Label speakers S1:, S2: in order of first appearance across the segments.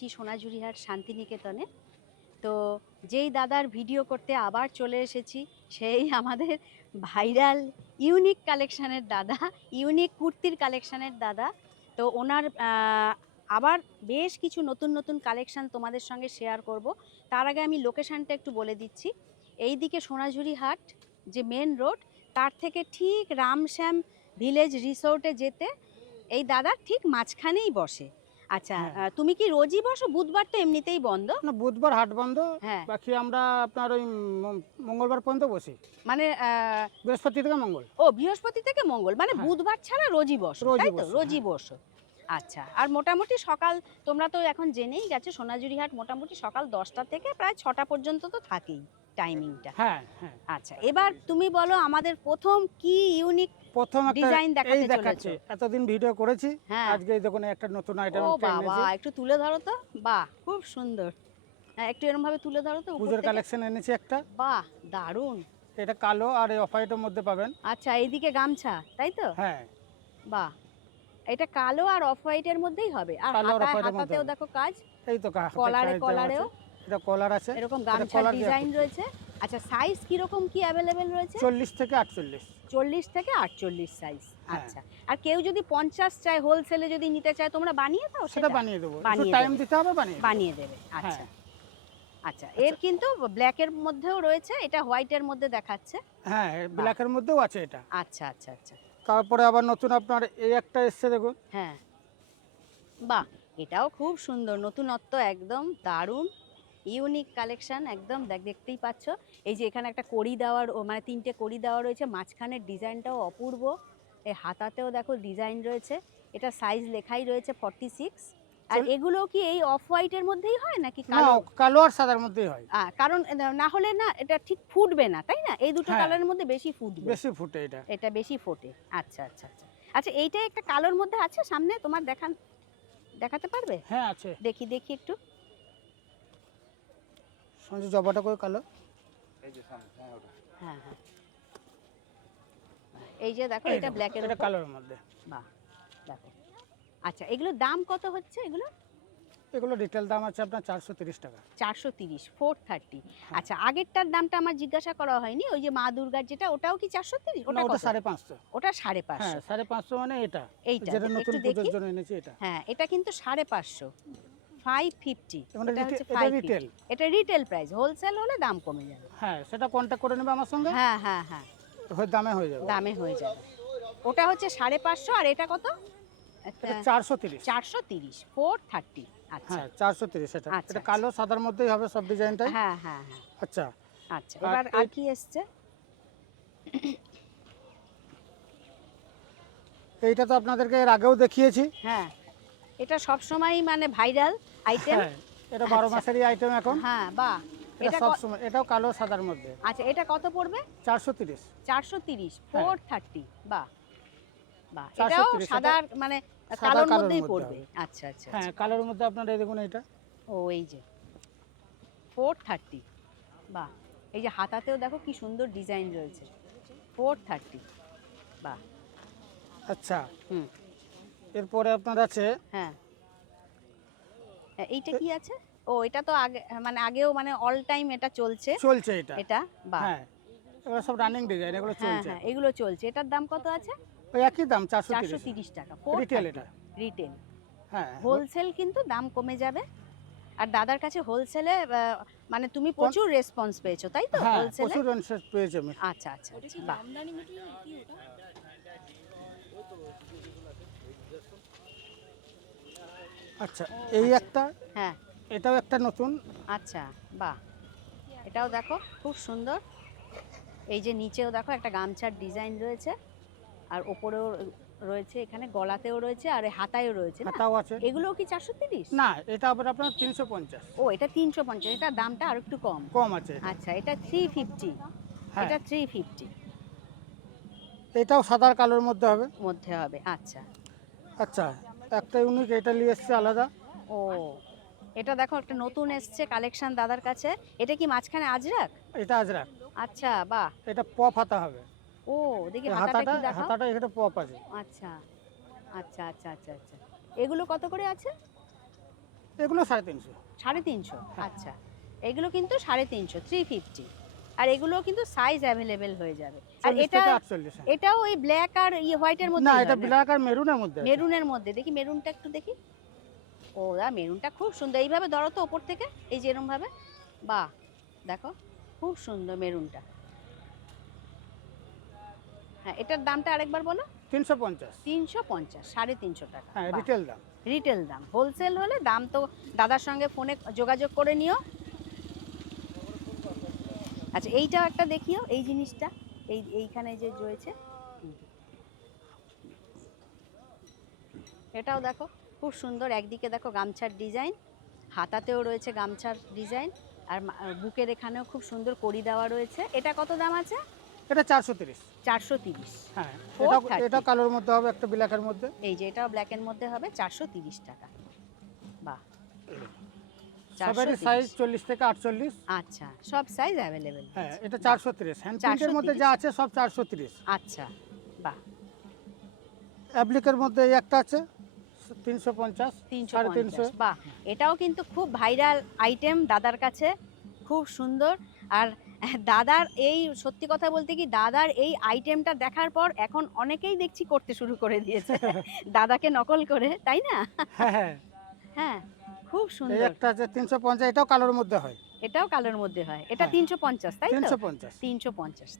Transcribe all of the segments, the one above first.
S1: এসেছি সোনাঝুরিহাট শান্তিনিকেতনে। তো যেই দাদার ভিডিও করতে আবার চলে এসেছি, সেই আমাদের ভাইরাল ইউনিক কালেকশানের দাদা, ইউনিক কুর্তির কালেকশানের দাদা। তো ওনার আবার বেশ কিছু নতুন নতুন কালেকশান তোমাদের সঙ্গে শেয়ার করব। তার আগে আমি লোকেশানটা একটু বলে দিচ্ছি। এইদিকে সোনাঝুরি হাট যে মেন রোড, তার থেকে ঠিক রামশ্যাম ভিলেজ রিসোর্টে যেতে এই দাদা ঠিক মাঝখানেই বসে। আচ্ছা
S2: হ্যাঁ।
S1: তুমি কি রোজই বসো? বুধবার তো এমনিতেই বন্ধ।
S2: না বুধবার হাট বন্ধ।
S1: হ্যাঁ।
S2: বাকি আমরা আপনার ওই মঙ্গলবার পর্যন্ত বসি।
S1: মানে
S2: বৃহস্পতি থেকে মঙ্গল।
S1: ও বৃহস্পতি থেকে মঙ্গল। মানে
S2: হ্যাঁ।
S1: বুধবার ছাড়া রোজই বসো
S2: রোজই
S1: তাই তো? রোজই। বসো। আচ্ছা আর মোটামুটি সকাল তোমরা তো এখন জেনেই গেছো সোনাঝুরি হাট মোটামুটি সকাল দশটা থেকে প্রায় ছটা পর্যন্ত তো থাকেই। টাইমিংটা
S2: হ্যাঁ হ্যাঁ।
S1: আচ্ছা এবার তুমি বলো আমাদের প্রথম কি ইউনিক
S2: প্রথম একটা
S1: ডিজাইন দেখাতে চলেছো?
S2: এতদিন ভিডিও করেছি
S1: হ্যাঁ।
S2: আজকে এই দেখুন একটা নতুন আইটেম
S1: ও বাবা একটু তুলে ধরো তো। বাহ খুব সুন্দর। হ্যাঁ একটু এরকম ভাবে তুলে ধরো তো
S2: পুজোর কালেকশন এনেছি একটা।
S1: বাহ দারুণ।
S2: এটা কালো আর এই অফ হোয়াইটের মধ্যে পাবেন।
S1: আচ্ছা এইদিকে গামছা তাই তো?
S2: হ্যাঁ।
S1: বাহ এটা কালো আর অফ হোয়াইটের মধ্যেই হবে। আর হাতাতেও দেখো কাজ।
S2: এই তো
S1: কলারে কলারেও।
S2: এটা কলার আছে।
S1: এরকম গামছার ডিজাইন রয়েছে। আচ্ছা সাইজ কীরকম কি অ্যাভেলেবেল রয়েছে?
S2: চল্লিশ থেকে আটচল্লিশ।
S1: চল্লিশ থেকে আটচল্লিশ সাইজ
S2: হ্যাঁ।
S1: আচ্ছা আর কেউ যদি পঞ্চাশ চায় হোলসেলে যদি নিতে চায় তোমরা বানিয়ে দাও
S2: সেটা বানিয়ে দেবো। টাইম। দিতে হবে বানিয়ে
S1: বানিয়ে দেবে আচ্ছা।
S2: হ্যাঁ।
S1: আচ্ছা। এর কিন্তু ব্ল্যাকের মধ্যেও রয়েছে এটা হোয়াইটের মধ্যে দেখাচ্ছে।
S2: হ্যাঁ ব্ল্যাকের মধ্যেও আছে এটা।
S1: আচ্ছা আচ্ছা আচ্ছা।
S2: তারপরে আবার নতুন আপনার এই একটা এসছে দেখুন।
S1: হ্যাঁ। বাহ এটাও খুব সুন্দর নতুনত্ব একদম দারুণ। ইউনিক কালেকশন একদম দেখ দেখতেই পাচ্ছ। এই যে এখানে একটা কড়ি দেওয়ার মানে তিনটে কড়ি দেওয়া রয়েছে। মাঝখানের ডিজাইনটাও অপূর্ব। এই হাতাতেও দেখো ডিজাইন রয়েছে। এটা সাইজ লেখাই রয়েছে ফর্টি সিক্স আর এগুলো কি এই অফ হোয়াইটের মধ্যেই হয় নাকি কালো?
S2: কালো আর সাদার মধ্যেই হয়।
S1: কারণ না হলে না এটা ঠিক ফুটবে না তাই না? এই দুটো
S2: হ্যাঁ।
S1: কালারের মধ্যে বেশি ফুটবে।
S2: বেশি ফুটে এটা।
S1: এটা বেশি ফোটে। আচ্ছা আচ্ছা আচ্ছা। আচ্ছা এইটা একটা কালোর মধ্যে আছে সামনে? তোমার দেখান দেখাতে পারবে?
S2: হ্যাঁ আছে।
S1: দেখি দেখি একটু।
S2: সঞ্জু জবাটা করে কালো।
S1: হ্যাঁ হ্যাঁ এই যে দেখো এটা
S2: দেখুন,
S1: ব্ল্যাকের
S2: এটা কালোর মধ্যে।
S1: বাহ দেখো। আচ্ছা এগুলোর দাম কত হচ্ছে এগুলো?
S2: এগুলো রিটেল দাম আছে আপনার চারশো তিরিশ টাকা।
S1: চারশো তিরিশ ফোর থার্টি
S2: হ্যাঁ।
S1: আচ্ছা আগেরটার দামটা আমার জিজ্ঞাসা করা হয়নি ওই যে মা দুর্গার যেটা ওটাও কি চারশো তিরিশ? ওটা
S2: ওটা? সাড়ে পাঁচশো।
S1: ওটা সাড়ে
S2: হ্যাঁ
S1: পাঁচশো
S2: সাড়ে পাঁচশো মানে এটা।
S1: এইটা
S2: যেটা নতুন পুজোর জন্য এনেছি এটা।
S1: হ্যাঁ এটা কিন্তু সাড়ে পাঁচশো। ফাইভ ফিফটি
S2: মানে
S1: এটা হচ্ছে ফাইভ
S2: রিটেল
S1: এটা রিটেল প্রাইস হোলসেল হলে দাম কমে যাবে।
S2: হ্যাঁ সেটা কন্ট্যাক্ট করে নেবে আমার সঙ্গে।
S1: হ্যাঁ হ্যাঁ হ্যাঁ।
S2: দামে হয়ে যাবে।
S1: দামে হয়ে যাবে। ওটা হচ্ছে সাড়ে পাঁচশো আর এটা কত?
S2: চারশো তিরিশ।
S1: চারশো তিরিশ ফোর থার্টি আচ্ছা।
S2: হ্যাঁ চারশো তিরিশ এটা।
S1: আচ্ছা,
S2: এটা
S1: আচ্ছা।
S2: কালো সাদার মধ্যেই হবে সব ডিজাইনটাই।
S1: হ্যাঁ হ্যাঁ হ্যাঁ।
S2: আচ্ছা।
S1: আচ্ছা
S2: আর
S1: এবার আর কি এসছে?
S2: এইটা তো আপনাদেরকে এর আগেও দেখিয়েছি।
S1: হ্যাঁ। এটা সব সময় মানে ভাইরাল আইটেম?
S2: হ্যাঁ এটা বারো
S1: আচ্ছা।
S2: মাসেরই আইটেম এখন।
S1: হ্যাঁ বাহ
S2: এটা
S1: এটা
S2: সব সময় এটাও কালো সাদার মধ্যে।
S1: আচ্ছা এটা কত পড়বে?
S2: চারশো তিরিশ।
S1: চারশো তিরিশ
S2: হ্যাঁ।
S1: ফোর থার্টি বাহ বাহ এটাও সাদার মানে কালোর
S2: কালোর
S1: মধ্যেই পড়বে। আচ্ছা আচ্ছা
S2: হ্যাঁ কালোর মধ্যে আপনার দেখুন এইটা।
S1: ও এই যে। ফোর থার্টি বাহ এই যে হাতাতেও দেখো কি সুন্দর ডিজাইন রয়েছে। ফোর থার্টি বাহ
S2: আচ্ছা।
S1: হুম।
S2: এরপরে আপনার আছে
S1: হ্যাঁ, এইটা কি আছে? ও এটা তো আগে মানে আগেও মানে অল টাইম এটা চলছে।
S2: চলছে এটা।
S1: এটা? বাহ
S2: হ্যাঁ। এগুলো সব রানিং ডিজাইন এগুলো
S1: হ্যাঁ
S2: চলছে।
S1: হ্যাঁ এগুলো চলছে। এটার দাম কত আছে?
S2: ওই একই দাম চারশো
S1: চারশো
S2: তিরিশ
S1: তিরিশ টাকা
S2: রিটেল এটা।
S1: রিটেল
S2: হ্যাঁ
S1: হোলসেল কিন্তু দাম কমে যাবে। আর দাদার কাছে হোলসেলে মানে তুমি প্রচুর রেসপন্স পেয়েছ তাই তো
S2: হ্যাঁ
S1: হোলসেলে
S2: প্রচুর রেঞ্জের পেয়েছি আমি।
S1: আচ্ছা আচ্ছা আচ্ছা, বাহ।
S2: আচ্ছা এই একটা
S1: হ্যাঁ।
S2: এটাও একটা নতুন।
S1: আচ্ছা বাহ। এটাও দেখো খুব সুন্দর। এই যে নিচেও দেখো একটা গামছার ডিজাইন রয়েছে আর ওপরেও রয়েছে এখানে গলাতেও রয়েছে আর হাতায়ও রয়েছে
S2: হাতাও আছে।
S1: এগুলোও কি চারশো তিরিশ?
S2: না এটা আবার আপনার তিনশো পঞ্চাশ।
S1: ও এটা তিনশো পঞ্চাশ এটার দামটা আর একটু কম।
S2: কম আছে
S1: আচ্ছা এটা থ্রি ফিফটি
S2: হ্যাঁ।
S1: এটা থ্রি ফিফটি।
S2: এটাও সাদার কালোর মধ্যে হবে।
S1: মধ্যে হবে আচ্ছা।
S2: আচ্ছা একটা ইউনিক এটা নিয়ে এসছে আলাদা।
S1: ও এটা দেখো একটা নতুন এসছে কালেকশন দাদার কাছে। এটা কি মাঝখানে আজরাক?
S2: এটা আজরা
S1: আচ্ছা বাহ।
S2: এটা পপ হাতা হবে।
S1: ও দেখি হাতাটা
S2: হাতাটা
S1: কি দেখাও।
S2: হাতাটা এখানে পপ আছে।
S1: আচ্ছা আচ্ছা আচ্ছা আচ্ছা আচ্ছা। এগুলো কত করে আছে?
S2: এগুলো সাড়ে তিনশো।
S1: সাড়ে তিনশো। আচ্ছা। এগুলো কিন্তু সাড়ে তিনশো থ্রি ফিফটি আর এগুলো কিন্তু সাইজ অ্যাভেলেবেল হয়ে যাবে। আর এটা
S2: হ্যাঁ।
S1: এটাও ওই ব্ল্যাক আর ইয়ে হোয়াইটের মধ্যে
S2: না এটা ব্ল্যাক আর মেরুনের মধ্যে
S1: মেরুনের মধ্যে। দেখি মেরুনটা একটু দেখি। ও দা মেরুনটা খুব সুন্দর। এইভাবে ধরো তো ওপর থেকে এই যে এরম ভাবে। বাহ দেখো খুব সুন্দর মেরুনটা হ্যাঁ এটার দামটা আরেকবার বলো।
S2: তিনশো পঞ্চাশ।
S1: তিনশো পঞ্চাশ সাড়ে তিনশো টাকা।
S2: হ্যাঁ রিটেল দাম।
S1: রিটেল দাম। হোলসেল হলে দাম তো দাদার সঙ্গে ফোনে যোগাযোগ করে নিও। আচ্ছা এইটাও একটা দেখিও এই জিনিসটা এই এইখানে যে রয়েছে। এটাও দেখো খুব সুন্দর একদিকে দেখো গামছার ডিজাইন হাতাতেও রয়েছে গামছার ডিজাইন আর বুকের এখানেও খুব সুন্দর করি দেওয়া রয়েছে। এটা কত দাম আছে?
S2: এটা চারশো তিরিশ।
S1: চারশো তিরিশ।
S2: হ্যাঁ এটা এটা কালোর মধ্যে হবে একটা ব্ল্যাকের মধ্যে।
S1: এই যে এটাও ব্ল্যাকের মধ্যে হবে চারশো তিরিশ টাকা।
S2: সবারই সাইজ চল্লিশ থেকে আটচল্লিশ।
S1: আচ্ছা সব সাইজ অ্যাভেলেবেল
S2: হ্যাঁ এটা চারশো তিরিশ। হ্যান্ড প্রিন্টের মধ্যে যা আছে সব চারশো তিরিশ।
S1: আচ্ছা বাহ।
S2: অ্যাপ্লিকের মধ্যে একটা আছে তিনশো পঞ্চাশ
S1: তিনশো
S2: সাড়ে তিনশো।
S1: পঞ্চাশ বাহ। এটাও কিন্তু খুব ভাইরাল আইটেম দাদার কাছে খুব সুন্দর। আর দাদার এই সত্যি কথা বলতে কি দাদার এই আইটেমটা দেখার পর এখন অনেকেই দেখছি করতে শুরু করে দিয়েছে। দাদাকে নকল করে তাই না?
S2: হ্যাঁ হ্যাঁ।
S1: হ্যাঁ। খুব সুন্দর।
S2: একটা তিনশো পঞ্চাশ এটাও কালোর মধ্যে হয়।
S1: এটাও কালোর মধ্যে হয়। এটা
S2: হ্যাঁ।
S1: তিনশো পঞ্চাশ তাই তো?
S2: তিনশো পঞ্চাশ।
S1: তিনশো পঞ্চাশ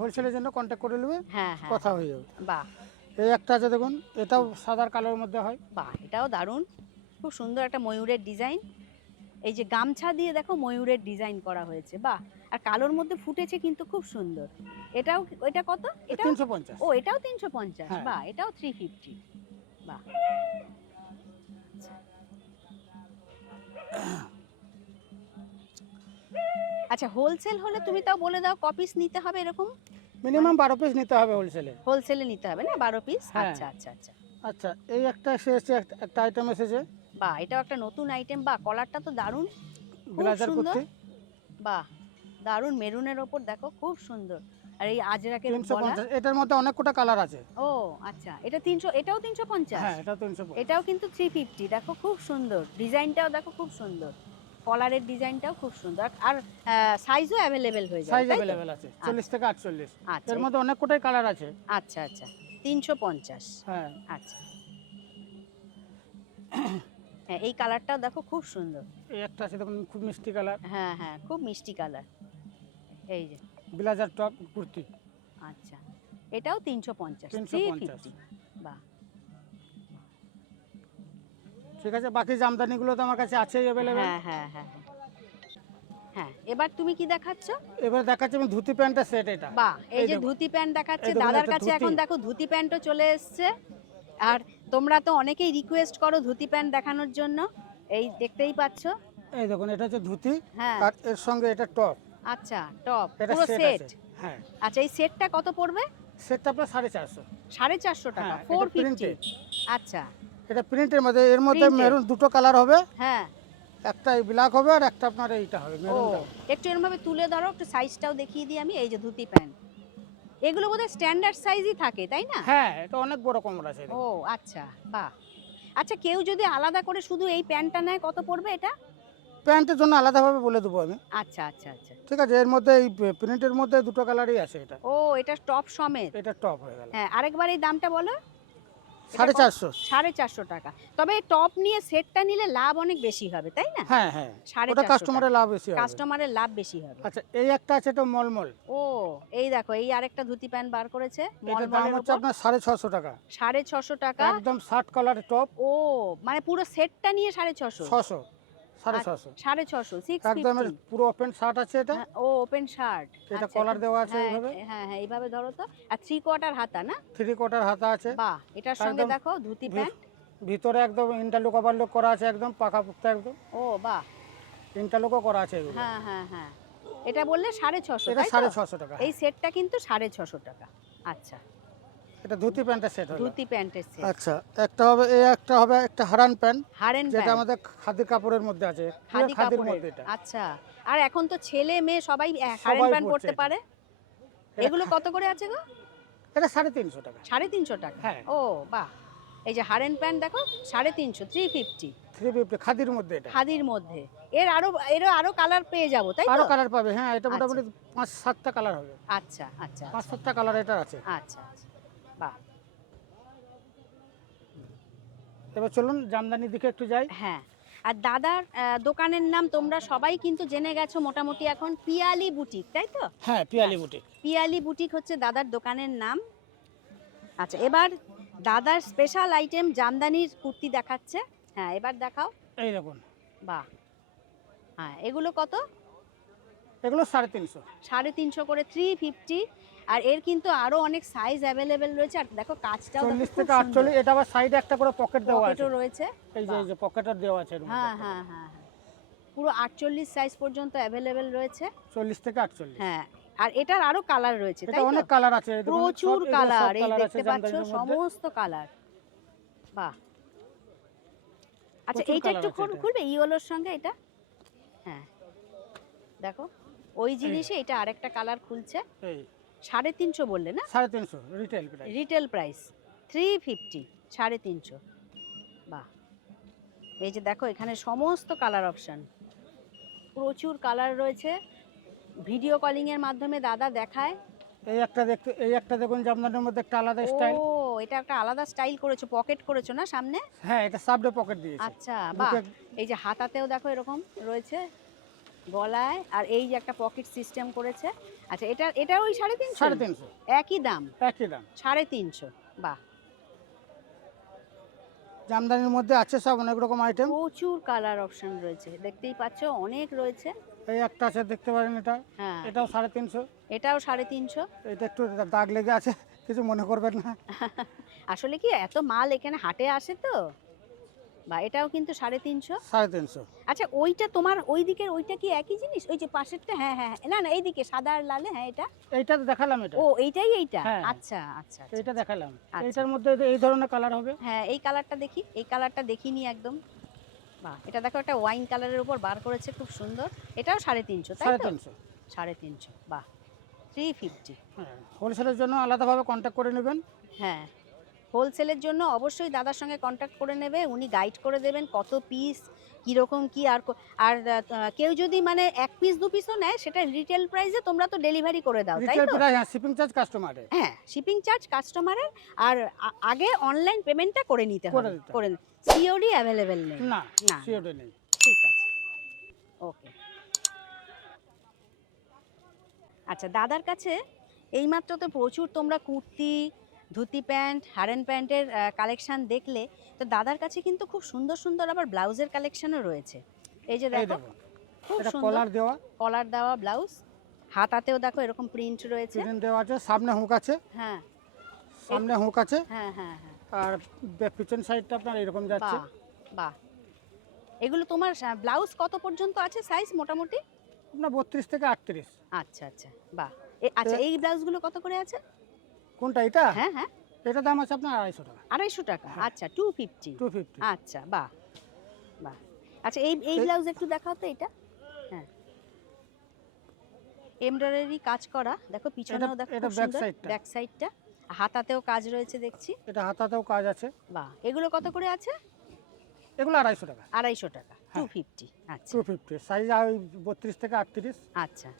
S2: হোলসেলের জন্য কন্ট্যাক্ট করে নেবে
S1: হ্যাঁ হ্যাঁ।
S2: কথা হয়ে যাবে।
S1: বাহ।
S2: এই একটা আছে দেখুন এটাও সাদার কালোর মধ্যে হয়।
S1: বাহ এটাও দারুণ। খুব সুন্দর একটা ময়ূরের ডিজাইন। এই যে গামছা দিয়ে দেখো ময়ূরের ডিজাইন করা হয়েছে বাহ। আর কালোর মধ্যে ফুটেছে কিন্তু খুব সুন্দর। এটাও এটা কত? এটা
S2: তিনশো পঞ্চাশ।
S1: ও এটাও তিনশো পঞ্চাশ
S2: হ্যাঁ।
S1: বাহ এটাও থ্রি ফিফটি বাহ। আচ্ছা হোলসেল হলে তুমি তাও বলে দাও কপিস নিতে হবে এরকম?
S2: মিনিমাম বারো পিস নিতে হবে হোলসেলে
S1: হোলসেলে নিতে হবে না? বারো পিস
S2: হ্যাঁ।
S1: আচ্ছা আচ্ছা আচ্ছা।
S2: আচ্ছা এই একটা এসেছে একটা- একটা আইটেম এসেছে
S1: বাহ এটাও একটা নতুন আইটেম বা কলারটা তো দারুণ।
S2: ব্লাজার
S1: সুন্দর।
S2: কুর্তি।
S1: বাহ দারুণ। মেরুনের ওপর দেখো খুব সুন্দর। আর এই গলা?
S2: এটার মধ্যে অনেক কটা কালার আছে।
S1: ও আচ্ছা এটা তিনশো এটাও তিনশো পঞ্চাশ?
S2: হ্যাঁ এটা তিনশো
S1: এটাও কিন্তু থ্রি ফিফটি দেখো খুব সুন্দর। ডিজাইনটাও দেখো খুব সুন্দর। কলারের ডিজাইনটাও খুব সুন্দর। আর সাইজও অ্যাভেলেবেল হয়ে যায়
S2: সাইজ? অ্যাভেলেবেল আছে চল্লিশ থেকে আটচল্লিশ।
S1: আচ্ছা।
S2: এর মধ্যে অনেক কোটাই কালার আছে।
S1: আচ্ছা আচ্ছা তিনশো পঞ্চাশ।
S2: হ্যাঁ।
S1: আচ্ছা। হ্যাঁ এই কালারটাও দেখো খুব সুন্দর।
S2: এই একটা আছে দেখুন খুব মিষ্টি কালার
S1: হ্যাঁ হ্যাঁ খুব মিষ্টি কালার এই যে।
S2: Blazer top kurti.
S1: আচ্ছা এটাও তিনশো পঞ্চাশ
S2: 350
S1: থ্রি বাহ।
S2: ঠিক আছে বাকি জামদানিগুলো তো আমার কাছে আছেই অ্যাভেলেবেল
S1: হ্যাঁ হ্যাঁ হ্যাঁ হ্যাঁ। এবার তুমি কি দেখাচ্ছ?
S2: এবার দেখাচ্ছি আমি ধুতি প্যান্টের সেট এটা।
S1: বাহ এই
S2: এই
S1: যে ধুতি প্যান্ট দেখাচ্ছে দাদার কাছে এখন দেখো ধুতি প্যান্টও চলে এসছে। আর তোমরা তো অনেকেই রিকোয়েস্ট করো ধুতি প্যান্ট দেখানোর জন্য। এই দেখতেই পাচ্ছ।
S2: এই দেখুন এটা হচ্ছে ধুতি।
S1: হ্যাঁ।
S2: আর এর সঙ্গে এটা টপ
S1: আচ্ছা টপ পুরো
S2: সেট হ্যাঁ।
S1: আচ্ছা এই সেটটা কত পড়বে?
S2: সেটটা আপনার সাড়ে চারশো।
S1: সাড়ে চারশো টাকা
S2: হ্যাঁ,
S1: ফোর ফিফটি আচ্ছা।
S2: এটা প্রিন্টের মধ্যে এর মধ্যে মেরুন দুটো কালার হবে।
S1: হ্যাঁ।
S2: একটা ব্ল্যাক হবে আর একটা আপনার এইটা হবে মেরুনটা
S1: একটু এরমভাবে তুলে ধরো একটু সাইজটাও দেখিয়ে দিই আমি এই যে ধুতি প্যান্ট এগুলো বোধহয় স্ট্যান্ডার্ড সাইজই থাকে তাই না?
S2: হ্যাঁ এটা অনেক বড় কমর আছে
S1: ও আচ্ছা বাহ। আচ্ছা কেউ যদি আলাদা করে শুধু এই প্যান্টটা নেয় কত পড়বে এটা?
S2: প্যান্টের জন্য আলাদাভাবে বলে দেবো আমি।
S1: আচ্ছা আচ্ছা আচ্ছা।
S2: ঠিক আছে এর মধ্যে এই প্রিন্টের মধ্যে দুটো কালারই আছে এটা।
S1: ও এটা টপ সমেত?
S2: এটা টপ হয়ে গেল।
S1: হ্যাঁ আরেকবার এই দামটা বলো।
S2: সাড়ে? চারশো।
S1: সাড়ে চারশো টাকা। তবে টপ নিয়ে সেটটা নিলে লাভ অনেক বেশি হবে তাই না?
S2: হ্যাঁ হ্যাঁ।
S1: সাড়ে
S2: ওটা কাস্টমারের লাভ বেশি হবে।
S1: কাস্টমারের লাভ বেশি হবে।
S2: আচ্ছা এই একটা আছে এটা মলমল।
S1: ও এই দেখো এই আরেকটা ধুতি প্যান্ট বার করেছে
S2: এটার দাম হচ্ছে আপনার সাড়ে ছশো টাকা।
S1: সাড়ে ছশো টাকা।
S2: একদম শার্ট কালার টপ
S1: ও মানে পুরো সেটটা নিয়ে সাড়ে ছশো।
S2: ছশো। সাড়ে
S1: আচ্ছা,
S2: ছশো।
S1: সিক্স
S2: একদম পুরো ওপেন শার্ট আছে এটা?
S1: ও ওপেন শার্ট
S2: এটা কলার দেওয়া আছে এইভাবে?
S1: হ্যাঁ হ্যাঁ এইভাবে ধরো তো। আর থ্রি কোয়ার্টার হাতা না?
S2: থ্রি কোয়ার্টার হাতা আছে।
S1: বাহ এটার সঙ্গে দেখো ধুতি প্যান্ট
S2: ভিতরে একদম ইন্টারলুক ওভারলুক করা আছে একদম পাকা পুক্তা একদম।
S1: ও বাহ।
S2: ইন্টারলুকও করা আছে এগুলো।
S1: হ্যাঁ হ্যাঁ হ্যাঁ। এটা বললে সাড়ে ছশো
S2: এটা সাড়ে ছশো টাকা।
S1: এই সেটটা কিন্তু সাড়ে ছশো টাকা। আচ্ছা।
S2: এটা ধুতি প্যান্টের সেট হলো।
S1: ধুতি প্যান্টের সেট।
S2: আচ্ছা একটা হবে এই একটা হবে একটা হারান প্যান্ট
S1: হারেন
S2: যেটা আমাদের খাদির কাপড়ের মধ্যে আছে।
S1: খাদি
S2: খাদির মধ্যে এটা।
S1: আচ্ছা আর এখন তো ছেলে মেয়ে সবাই হারেন প্যান্ট পরতে পারে? এগুলো কত করে আছে গো?
S2: এটা সাড়ে তিনশো টাকা।
S1: সাড়ে তিনশো টাকা?
S2: হ্যাঁ।
S1: ও বাহ। এই যে হারেন প্যান্ট দেখো সাড়ে তিনশো থ্রি ফিফটি
S2: থ্রি ফিফটি খাদির মধ্যে এটা।
S1: খাদির মধ্যে। এর আরও এরও আরও কালার পেয়ে যাব তাই আরও
S2: কালার পাবে হ্যাঁ এটা মোটামুটি পাঁচ সাতটা কালার হবে।
S1: আচ্ছা আচ্ছা
S2: পাঁচ সাতটা কালার এটা আছে।
S1: আচ্ছা আচ্ছা বাহ
S2: এবার চলুন জামদানির দিকে একটু যাই।
S1: হ্যাঁ আর দাদার দোকানের নাম তোমরা সবাই কিন্তু জেনে গেছো মোটামুটি এখন পিয়ালি বুটিক তাই তো?
S2: হ্যাঁ পিয়ালি বুটিক।
S1: পিয়ালি বুটিক হচ্ছে দাদার দোকানের নাম। আচ্ছা এবার দাদার স্পেশাল আইটেম জামদানির কুর্তি দেখাচ্ছে। হ্যাঁ এবার দেখাও।
S2: এই দেখুন।
S1: বাহ। হ্যাঁ এগুলো কত?
S2: এগুলো সাড়ে তিনশো।
S1: সাড়ে তিনশো করে থ্রি ফিফটি আর এর কিন্তু আরও অনেক সাইজ অ্যাভেলেবেল রয়েছে। আর দেখো কাজটাও দেখো
S2: চল্লিশ
S1: খুব
S2: থেকে আটচল্লিশ এটা আবার সাইডে একটা করে পকেট দেওয়া আছে।
S1: পকেটও রয়েছে।
S2: এই যে এই যে পকেটের দেওয়া আছে
S1: হ্যাঁ হ্যাঁ হ্যাঁ হ্যাঁ। পুরো আটচল্লিশ সাইজ পর্যন্ত অ্যাভেলেবেল রয়েছে।
S2: চল্লিশ থেকে আটচল্লিশ।
S1: হ্যাঁ আর এটার আরও কালার রয়েছে তাই তো?
S2: অনেক কালার আছে।
S1: প্রচুর কালার এই দেখতে পাচ্ছ সমস্ত কালার বাহ। আচ্ছা এইটা একটু। খুলবে ইয়েলোর সঙ্গে এটা? হ্যাঁ। দেখো ওই জিনিসে এটা আরেকটা কালার খুলছে।
S2: এই।
S1: সাড়ে তিনশো বললে না?
S2: সাড়ে তিনশো retail price
S1: retail price three fifty সাড়ে তিনশো। বাহ। এই যে দেখো এখানে সমস্ত কালার অপশান প্রচুর কালার রয়েছে। ভিডিও কলিংয়ের মাধ্যমে দাদা দেখায়।
S2: এই একটা দেখতে এই একটা দেখুন জামদানির মধ্যে একটা আলাদা স্টাইল
S1: ও এটা একটা আলাদা স্টাইল করেছ পকেট করেছ না সামনে?
S2: হ্যাঁ এটা সাবডে পকেট দিয়েছে।
S1: আচ্ছা বাহ। এই যে হাতাতেও দেখো এরকম রয়েছে। গলায় আর এই যে একটা পকেট সিস্টেম করেছে। আচ্ছা এটা এটা ওই সাড়ে তিনশো?
S2: সাড়ে তিনশো।
S1: একই দাম?
S2: একই দাম।
S1: সাড়ে তিনশো বাহ।
S2: জামদানির মধ্যে আছে সব অনেক রকম আইটেম
S1: প্রচুর কালার অপশন রয়েছে। দেখতেই পাচ্ছ অনেক রয়েছে।
S2: এই একটা আছে দেখতে পারেন এটা।
S1: হ্যাঁ।
S2: এটাও সাড়ে তিনশো।
S1: এটাও সাড়ে তিনশো।
S2: এটা একটু দাগ লেগে আছে কিছু মনে করবেন না।
S1: আসলে কি এত মাল এখানে হাটে আসে তো? বা এটাও কিন্তু সাড়ে তিনশো?
S2: সাড়ে তিনশো।
S1: আচ্ছা ওইটা তোমার ওই দিকের ওইটা কি একই জিনিস? ওই যে পাশেরটা হ্যাঁ হ্যাঁ হ্যাঁ। না না এইদিকে সাদা আর লালে হ্যাঁ এটা?
S2: এইটা তো দেখালাম এটা।
S1: ও এইটাই এইটা?
S2: হ্যাঁ।
S1: আচ্ছা আচ্ছা আচ্ছা।
S2: এইটা দেখালাম।
S1: আচ্ছা।
S2: এইটার মধ্যে এই ধরনের কালার হবে?
S1: হ্যাঁ এই কালারটা দেখি এই কালারটা দেখিনি একদম। বাহ এটা দেখো একটা ওয়াইন কালারের উপর বার করেছে খুব সুন্দর। এটাও সাড়ে তিনশো
S2: সাড়ে তিনশো।
S1: সাড়ে তিনশো বাহ থ্রি ফিফটি
S2: হ্যাঁ হোলসেলের জন্য আলাদাভাবে কন্ট্যাক্ট করে নেবেন।
S1: হ্যাঁ। হোলসেলের জন্য অবশ্যই দাদার সঙ্গে কন্ট্যাক্ট করে নেবে উনি গাইড করে দেবেন কত পিস কীরকম কি আর আর কেউ যদি মানে এক পিস দু পিসও নেয় সেটা রিটেল প্রাইসে তোমরা তো ডেলিভারি করে দাও তাই তো?
S2: শিপিং চার্জ কাস্টমারের
S1: হ্যাঁ শিপিং চার্জ কাস্টমারের আর আগে অনলাইন পেমেন্টটা করে নিতে হবে
S2: হবে।
S1: করে সিওডি অ্যাভেলেবেল নেই।
S2: না
S1: না।
S2: সিওডি নেই।
S1: ঠিক আছে। ওকে আচ্ছা দাদার কাছে এইমাত্র তো প্রচুর তোমরা কুর্তি ধুতি প্যান্ট হারেন প্যান্টের কালেকশন দেখলে তো দাদার কাছে কিন্তু খুব সুন্দর সুন্দর আবার ব্লাউজের কালেকশনও রয়েছে। এই যে দেখো খুব
S2: কলার দেওয়া।
S1: কলার দেওয়া ব্লাউজ। হাতাতেও দেখো এরকম প্রিন্ট রয়েছে।
S2: প্রিন্ট দেওয়া আছে সামনে হুক আছে।
S1: হ্যাঁ।
S2: সামনে হুক আছে।
S1: হ্যাঁ হ্যাঁ হ্যাঁ।
S2: আর পিছন সাইডটা আপনার এরকম যাচ্ছে।
S1: বাহ বাহ। এগুলো তোমার ব্লাউজ কত পর্যন্ত আছে সাইজ মোটামুটি?
S2: আপনার বত্রিশ থেকে আটত্রিশ।
S1: আচ্ছা আচ্ছা। বাহ। আচ্ছা এই ব্লাউজগুলো কত করে আছে?
S2: কোনটা এটা?
S1: হ্যাঁ হ্যাঁ।
S2: এটা দাম আছে আপনার আড়াইশো টাকা।
S1: আড়াইশো টাকা?
S2: হ্যাঁ।
S1: আচ্ছা টু ফিফটি
S2: টু ফিফটি
S1: আচ্ছা বাহ বাহ। আচ্ছা এই এই ব্লাউজ একটু দেখাও তো এটা। হ্যাঁ। এমব্রয়ডারি কাজ করা। দেখো পিছনেও দেখো
S2: এটা
S1: খুব
S2: back
S1: সুন্দর।
S2: side টা।
S1: ব্যাক সাইডটা হাতাতেও কাজ রয়েছে দেখছি।
S2: এটা হাতাতেও কাজ আছে।
S1: বাহ এগুলো কত করে আছে?
S2: এগুলো আড়াইশো টাকা।
S1: আড়াইশো টাকা টু
S2: হ্যাঁ।
S1: ফিফটি আচ্ছা।
S2: টু ফিফটি সাইজ ওই বত্রিশ থেকে আটত্রিশ।
S1: আচ্ছা।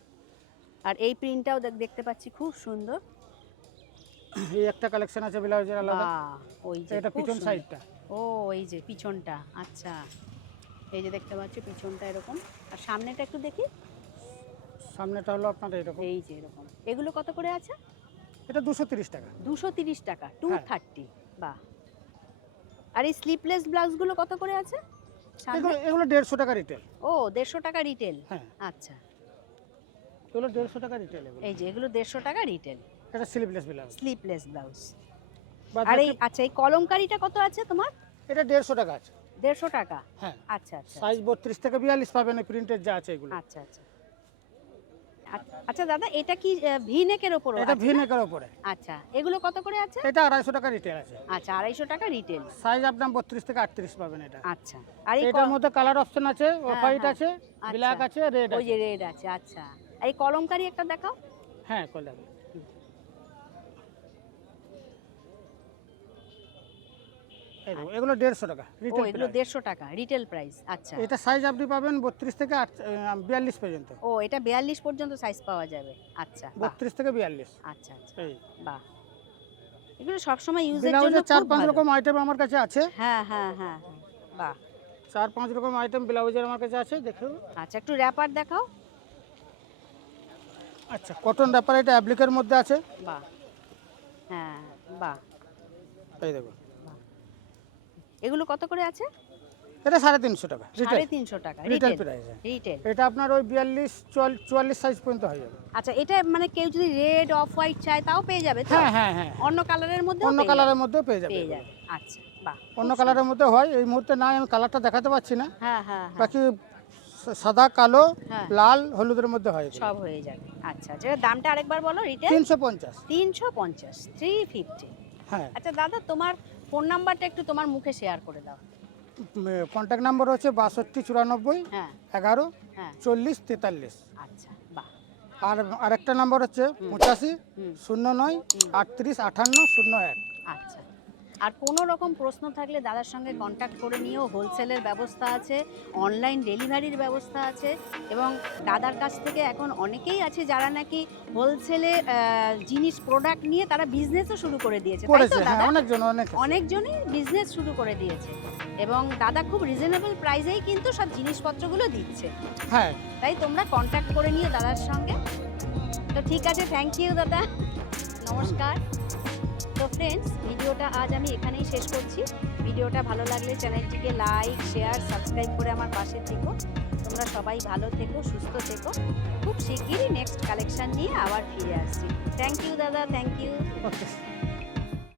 S1: আর এই প্রিন্টটাও দেখতে পাচ্ছি খুব সুন্দর।
S2: এই একটা কালেকশন আছে ব্লাউজের আলাদা।
S1: ওই যে
S2: এটা পিছন। সাইডটা
S1: ও এই যে পিছনটা আচ্ছা। এই যে দেখতে পাচ্ছি পিছনটা এরকম। আর সামনেটা একটু দেখি।
S2: সামনেটা হলো আপনার এরকম।
S1: এই যে এরকম। এগুলো কত করে আছে?
S2: এটা দুশো তিরিশ টাকা।
S1: দুশো তিরিশ টাকা টু। থার্টি বাহ। আর এই স্লিপলেস ব্লাউজগুলো কত করে আছে?
S2: এগুলো এগুলো দেড়শো টাকা রিটেল
S1: ও দেড়শো টাকা রিটেল
S2: হ্যাঁ।
S1: আচ্ছা।
S2: এগুলো দেড়শো টাকা রিটেল
S1: এই যে এগুলো দেড়শো টাকা রিটেল
S2: এটা স্লিভলেস ব্লাউজ
S1: স্লিপলেস ব্লাউজ আর এই আচ্ছা এই কলমকারিটা কত আছে তোমার?
S2: এটা দেড়শো টাকা আছে।
S1: দেড়শো টাকা?
S2: হ্যাঁ।
S1: আচ্ছা আচ্ছা।
S2: সাইজ বত্রিশ থেকে বিয়াল্লিশ পাবেন প্রিন্টের যা আছে এগুলো।
S1: আচ্ছা আচ্ছা। আচ্ছা- আচ্ছা দাদা এটা কি ভি নেকের ওপর
S2: এটা ভিনেকের ওপরে।
S1: আচ্ছা এগুলো কত করে আছে?
S2: এটা আড়াইশো টাকা রিটেল আছে।
S1: আচ্ছা আড়াইশো টাকা রিটেল
S2: সাইজ আপনার বত্রিশ থেকে আটত্রিশ পাবেন এটা।
S1: আচ্ছা আর
S2: এটার মধ্যে কালার অপশন আছে হোয়াইট
S1: হ্যাঁ।
S2: আছে ব্ল্যাক আছে রেড আছে।
S1: রেড আছে আচ্ছা। এই কলমকারি একটা দেখাও।
S2: হ্যাঁ কলার এগুলো দেড়শো টাকা
S1: ও এগুলো দেড়শো টাকা রিটেল প্রাইস আচ্ছা।
S2: এটা সাইজ আপনি পাবেন বত্রিশ থেকে বিয়াল্লিশ পর্যন্ত।
S1: ও এটা বিয়াল্লিশ পর্যন্ত সাইজ পাওয়া যাবে আচ্ছা
S2: বত্রিশ থেকে বিয়াল্লিশ।
S1: আচ্ছা আচ্ছা বাহ। এগুলো সবসময় ইউজের জন্য
S2: চার পাঁচ রকম আইটেম আমার কাছে আছে।
S1: হ্যাঁ হ্যাঁ হ্যাঁ। বাহ।
S2: চার পাঁচ রকম আইটেম ব্লাউজের আমার কাছে আছে দেখুন।
S1: আচ্ছা একটু র্যাপার দেখাও।
S2: আচ্ছা কটন ব্যাপার এটা অ্যাপ্লিকের মধ্যে আছে।
S1: বাহ। হ্যাঁ বাহ।
S2: এই দেখুন।
S1: এগুলো কত করে আছে?
S2: এটা সাড়ে তিনশো টাকা।
S1: সাড়ে তিনশো টাকা।
S2: রিটেল প্রাইস
S1: রিটেল
S2: এটা আপনার ওই বিয়াল্লিশ চুয়াল্লিশ সাইজ পর্যন্ত হয়ে যাবে।
S1: আচ্ছা এটা মানে কেউ যদি রেড অফ হোয়াইট চায় তাও পেয়ে যাবে
S2: হ্যাঁ হ্যাঁ হ্যাঁ।
S1: অন্য কালারের মধ্যে
S2: অন্য কালারের মধ্যেও পেয়ে যাবে।
S1: পেয়ে যাবে। আচ্ছা বাহ
S2: অন্য কালারের মধ্যে হয় এই মুহূর্তে নাই আমি কালারটা দেখাতে পাচ্ছি না।
S1: হ্যাঁ হ্যাঁ হ্যাঁ।
S2: বাকি সাদা কালো
S1: হ্যাঁ।
S2: লাল হলুদের মধ্যে হয়
S1: সব হয়ে যাবে। আচ্ছা যেটা দামটা আরেকবার বলো রিটেল
S2: তিনশো পঞ্চাশ।
S1: তিনশো পঞ্চাশ থ্রি ফিফটি
S2: হ্যাঁ।
S1: আচ্ছা দাদা তোমার ফোন নাম্বারটা একটু তোমার মুখে শেয়ার করে দাও।
S2: কন্ট্যাক্ট নাম্বার হচ্ছে বাষট্টি চুরানব্বই
S1: হ্যাঁ।
S2: এগারো
S1: হ্যাঁ।
S2: চল্লিশ তেতাল্লিশ।
S1: আচ্ছা বাহ।
S2: আর আরেকটা নাম্বার হচ্ছে পঁচাশি শূন্য নয় আটত্রিশ আটান্ন শূন্য এক।
S1: আচ্ছা। আর কোনো রকম প্রশ্ন থাকলে দাদার সঙ্গে কন্ট্যাক্ট করে নিও হোলসেলের ব্যবস্থা আছে অনলাইন ডেলিভারির ব্যবস্থা আছে এবং দাদার কাছ থেকে এখন অনেকেই আছে যারা নাকি হোলসেলে জিনিস প্রোডাক্ট নিয়ে তারা বিজনেসও শুরু করে দিয়েছে।
S2: হ্যাঁ অনেকজন
S1: অনেকজনই বিজনেস শুরু করে দিয়েছে এবং দাদা খুব রিজনেবল প্রাইসেই কিন্তু সব জিনিসপত্রগুলো দিচ্ছে।
S2: হ্যাঁ।
S1: তাই তোমরা কন্ট্যাক্ট করে নিও দাদার সঙ্গে। তো ঠিক আছে থ্যাংক ইউ দাদা। নমস্কার। তো ফ্রেন্ডস ভিডিওটা আজ আমি এখানেই শেষ করছি। ভিডিওটা ভালো লাগলে চ্যানেলটিকে লাইক শেয়ার সাবস্ক্রাইব করে আমার পাশে থেকো। তোমরা সবাই ভালো থেকো, সুস্থ থেকো। খুব শিগগিরই নেক্সট কালেকশান নিয়ে আবার ফিরে আসছি। থ্যাংক ইউ দাদা থ্যাংক ইউ